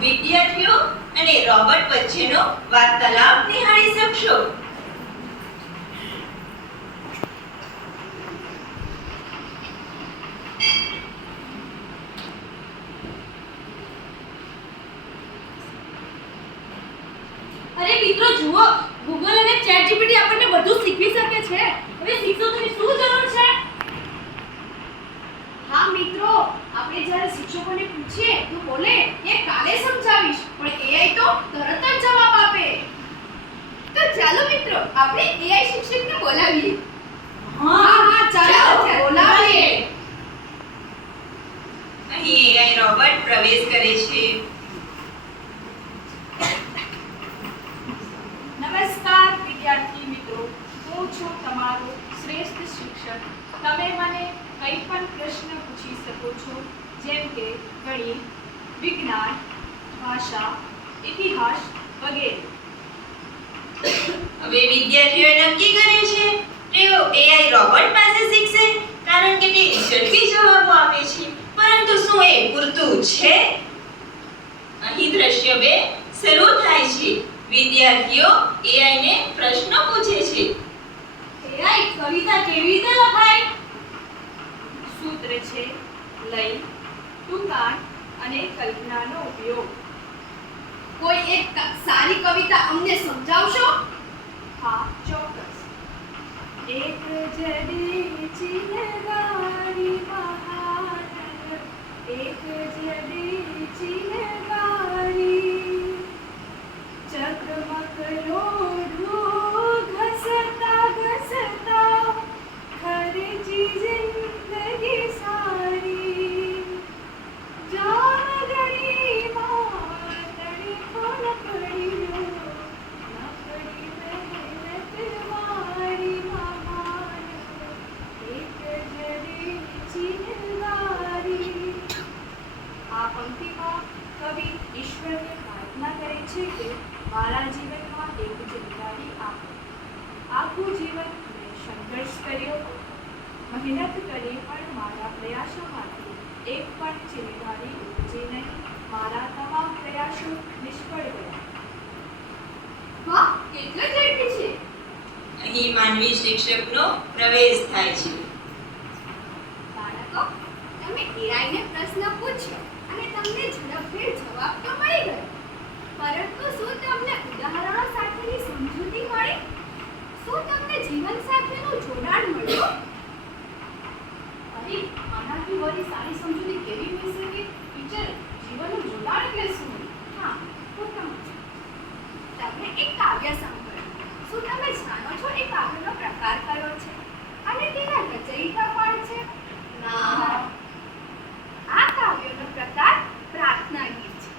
વિદ્યાર્થીઓ અને રોબર્ટ વચ્ચેનો વાર્તાલાપ નિહાળી શકશો. અરે મિત્રો, જુઓ ગૂગલ અને ચેટ જીપીટી આપણને બધું શીખવી શકે છે. હવે શિક્ષકોની શું જરૂર છે? હા, મિત્રો શિક્ષકોને પૂછીએ તો બોલે કે કાલે સમજાવીશ પણ એઆઈ તો તરત જ જવાબ આપે. તો ચાલો મિત્રો આપણે એઆઈ શિક્ષકને બોલાવીએ. હા હા ચાલો બોલાવીએ. અહીં એઆઈ રોબોટ પ્રવેશ કરે છે. છું તમારો શ્રેષ્ઠ શિક્ષક. તમે મને કંઈ પણ પ્રશ્ન પૂછી શકો છો, જેમ કે ગણિત, વિજ્ઞાન, ભાષા, ઇતિહાસ વગેરે. હવે વિદ્યાર્થીઓએ નક્કી કર્યું છે, તેઓ એઆઈ રોબોટ પાસે શીખશે, કારણ કે તે ઝડપી જવાબો આપે છે. પરંતુ શું એ પૂરતું છે? અહીં દ્રશ્ય બે શરૂ થાય છે. વિદ્યાર્થીઓ એઆઈને પ્રશ્નો પૂછે છે. એઆઈ કવિતા કેવી રીતે લખાય? સૂત્ર છે લય ટૂંકાણ અને કલ્પનાનો ઉપયોગ. કોઈ એક સારી કવિતા અમને સમજાવશો? હા, ચોક્કસ. એક જડી ચિનગારી મહાનગ એક જડી ચિનગારી છે કે મારા જીવનમાં એક જિંદગી આપો. આખું જીવન મેં સંઘર્ષ કર્યો મહેનત કરી પણ મારા પ્રયાસોમાંથી એક પણ જિંદગી ઉપજી નહીં. મારા તમામ પ્રયાસો નિષ્ફળ ગયા. વાહ કેટલો ઝડપી છે. અહીં માનવી શિક્ષકનો પ્રવેશ થાય છે. બાળકો તમે પ્રશ્ન પૂછ્યો અને તમને ઝડપભેર જવાબ તો મળી ગયો. પરંતુ શું તમને ઉદાહરણો સાથેની સમજૂતી મળી શું તમને જીવન સાથેનું જોડાણ મળ્યું અરે આનાથી વળી સારી સમજૂતી કેવી હોઈ શકે ટીચર જીવનનું જોડાણ એટલે શું હા ઉત્તમ છે તમે એક કાવ્ય સાંભળો શું તમે જાણો છો એ કાવ્યનો પ્રકાર કયો છે અને તેના રચયિતા કોણ છે ના. આ કાવ્યનો પ્રકાર પ્રાર્થના ગીત છે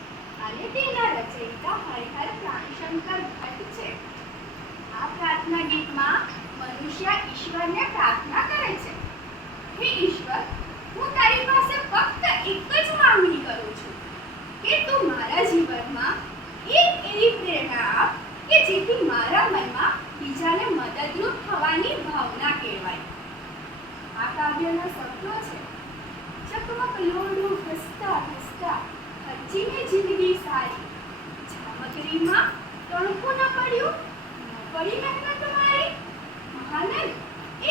અને તેના રચયિતા હરિહર પ્રાણશંકર ભટ્ટ છે આ પ્રાર્થના ગીતમાં મનુષ્ય ઈશ્વરને પ્રાર્થના કરે છે હે ઈશ્વર, હું તારી પાસે ફક્ત એક જ માંગણી કરું છું કે તું મારા જીવનમાં એક એવી પ્રેરણા આપ કે જેથી મારા મનમાં બીજાને મદદરૂપ થવાની ભાવના કેળવાય આ કાવ્યના શબ્દો છે. ચકમક લોડું હસતા હસતા હજીને જિંદગી સારી. જામગરીમાં તણકો ન પડ્યું, ન પડી મહેનત મારી મહાનંદ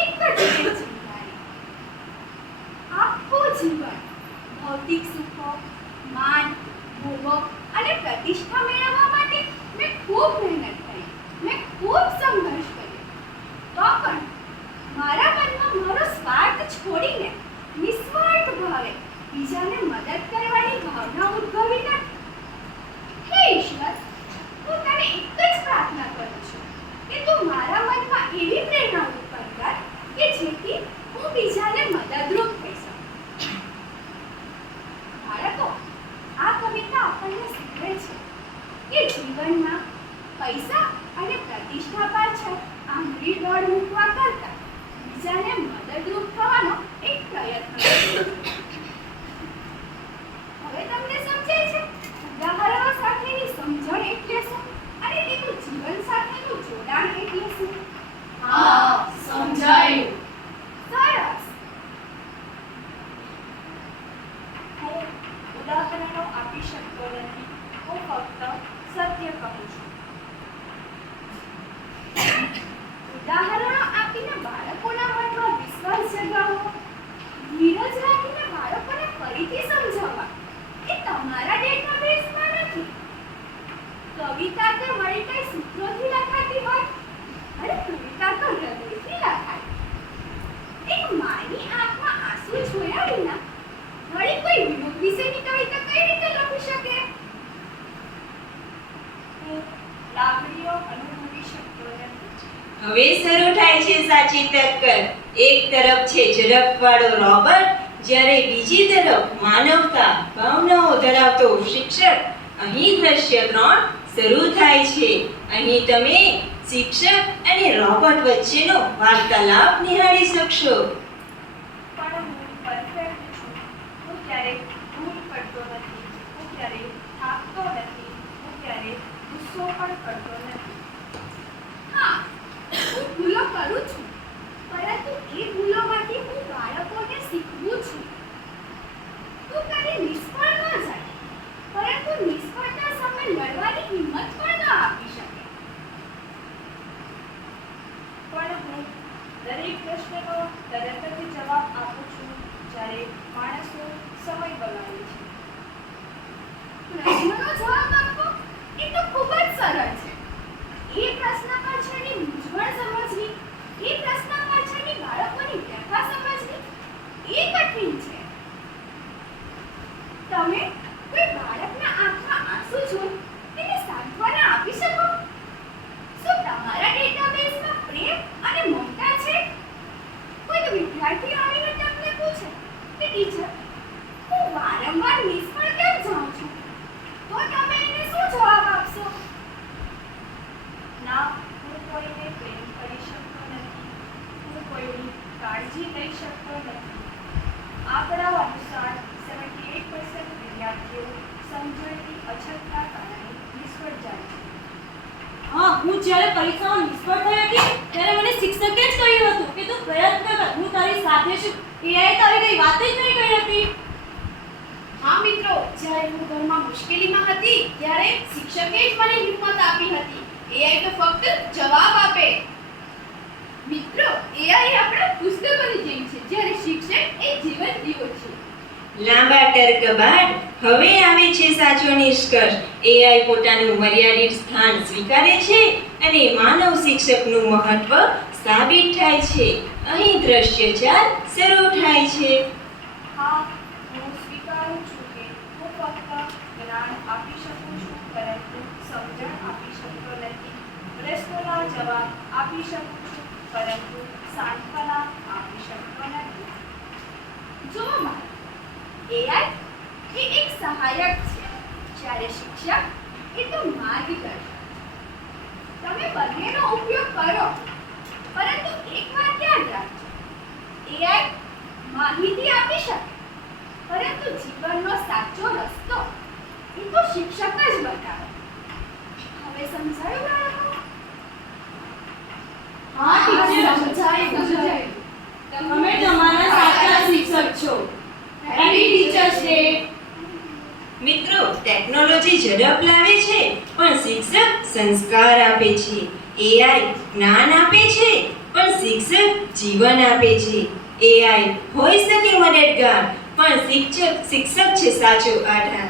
એક જ છે ચિંતારી આખું જીવન ભૌતિક માન ભોગો અને પ્રતિષ્ઠા મેળવવા માટે મેં ખૂબ મહેનત કરી, મેં ખૂબ સંઘર્ષ કર્યો. તો પણ મારા મનમાં મારો સ્વાર્થ છોડીને નિસ્વાર્થ ભાવે બીજાને મદદ કરવાની ભાવના ઉદ્ભવી નથી હે ઈશ્વર હું તને એક જ પ્રાર્થના કરું છું કે તું મારા મનમાં એવી પ્રેરણા ઉત્પન્ન કર કે જેથી હું બીજાને મદદરૂપ થઈ શકું બાળકો આ કવિતા આપણને શીખવે છે કે જીવનમાં પૈસા અને પ્રતિષ્ઠા પાછળ આંગળી દોડ મૂકવા કરતા બીજાને મદદરૂપ થવાનો એક પ્રયત્ન કરવો જોઈએ. હવે તમને સમજાય છે ઉદાહરણો સાથેની સમજણ એટલે શું અને તેનું જીવન સાથેનું જોડાણ એટલે શું હા સમજાયું સરસ હું ઉદાહરણો આપી શકતો નથી હું ફક્ત સત્ય કહું છું ઉદાહરણો આપીને બાળકોના મનમાં વિશ્વાસ જગાવો ધીરજ રાખીને બાળકોને ફરીથી સમજાવવા એ તમારા ડેટાબેઝમાં નથી કવિતા કે વળી કઈ સૂત્રોથી લખાતી હોય અરે કવિતા તો હૃદયથી લખાય એક આંખમાં આંસુ જોયા વિના. વળી કોઈ વિનોદ વિશેની કવિતા કઈ રીતે લખી શકે? લાગણીઓ અનુભવી શકતો નથી. હવે શરૂ થાય છે સાચી ટક્કર. એક તરફ છે ઝડપવાળો રોબર્ટ, જ્યારે બીજી તરફ માનવતા, ભાવનાઓ ધરાવતો શિક્ષક. અહીં દ્રશ્ય ત્રણ શરૂ થાય છે. અહીં તમે શિક્ષક અને રોબોટ વચ્ચેનો વાર્તાલાપ નિહાળી શકશો પણ હું પરફેક્ટ છું હું ભૂલ કરતો નથી હું ક્યારેક થાકતો નથી હું ક્યારેક ગુસ્સો પણ કરતો નથી. હા, હું ભૂલો કરું છું, પરંતુ એ ભૂલોમાંથી હું બાળકોને શીખવું છું તું કદી નિષ્ફળ ન જાય પરંતુ નિષ્ફળતા સામે લડવાની હિંમત પણ ન આપી શકે પણ હું દરેક પ્રશ્નનો તરત જ જવાબ આપું છું જ્યારે માણસો સમય બગાડે છે પ્રશ્નનો જવાબ આપવો એ તો ખૂબ જ સરળ છે એ પ્રશ્ન પાછળની મૂંઝવણ સમજવી એ પ્રશ્ન પાછળની બાળકોની વ્યથા સમજવી એ કઠિન છે તમે કોઈ બાળકના આંખમાં આંસુ જોઈ તેને સાંત્વના આપી શકો શું તમારા ડેટાબેઝમાં પ્રેમ અને મમતા છે કોઈ વિદ્યાર્થી આવીને તમને પૂછે કે ટીચર હું વારંવાર નિષ્ફળ કેમ જાઉં છું તો તમે એને શું જવાબ આપશો ના હું કોઈને પ્રેમ કરી શકતો નથી હું કોઈની કાળજી લઈ શકતો નથી. આંકડાઓ અનુસાર સેવન્ટી એટ વિદ્યાર્થીઓ સમજણની અછતના કારણે નિષ્ફળ જાય છે. હા હું જ્યારે પરીક્ષામાં નિષ્ફળ થઈ હતી ત્યારે મને શિક્ષકે જ કહ્યું હતું કે તું પ્રયત્ન કર. હું તારી સાથે છું. એઆઈ તો આવી કઈ વાત જ નહીં કરી હતી. હા મિત્રો જ્યારે હું ઘરમાં મુશ્કેલીમાં હતી ત્યારે શિક્ષકે જ મને હિંમત આપી હતી. એઆઈ તો ફક્ત જવાબ આપે. મિત્રો એઆઈ આપણા પુસ્તકોની જેમ છે. જ્યારે શિક્ષક એ જીવન દીવો છે. લાંબા તર્કબાદ હવે આવે છે સાચો નિષ્કર્ષ. એઆઈ પોતાનું મર્યાદિત સ્થાન સ્વીકારે છે અને માનવ શિક્ષકનું મહત્વ સાબિત થાય છે. અહીં દ્રશ્ય ચાર શરૂ થાય છે હા હું સ્વીકારું છું કે હું ફક્ત જ્ઞાન આપી શકું છું પરંતુ સમજણ આપી શકતો નથી પ્રશ્નોના જવાબ આપી શકું છું પરંતુ સાંત્વના આપી શકતો નથી જો બાળક એઆઈ એ એક સહાયક છે. જ્યારે શિક્ષક એ તો માર્ગદર્શક તમે બંનેનો ઉપયોગ કરો. પરંતુ એક વાત યાદ રાખજો. એઆઈ માહિતી આપી શકે પરંતુ જીવનનો સાચો રસ્તો એ તો શિક્ષક જ બતાવે. હવે સમજાયું બાળકો? હા ટીચર સમજાયું સમજાયું. તમે તમારા સાચા શિક્ષક છો. હેપી ટીચર્સ ડે મિત્રો ટેકનોલોજી ઝડપ લાવે છે, પણ શિક્ષક સંસ્કાર આપે છે. એઆઈ જ્ઞાન આપે છે, પણ શિક્ષક જીવન આપે છે. એઆઈ હોઈ શકે મદદગાર, પણ શિક્ષક શિક્ષક છે સાચો આધાર.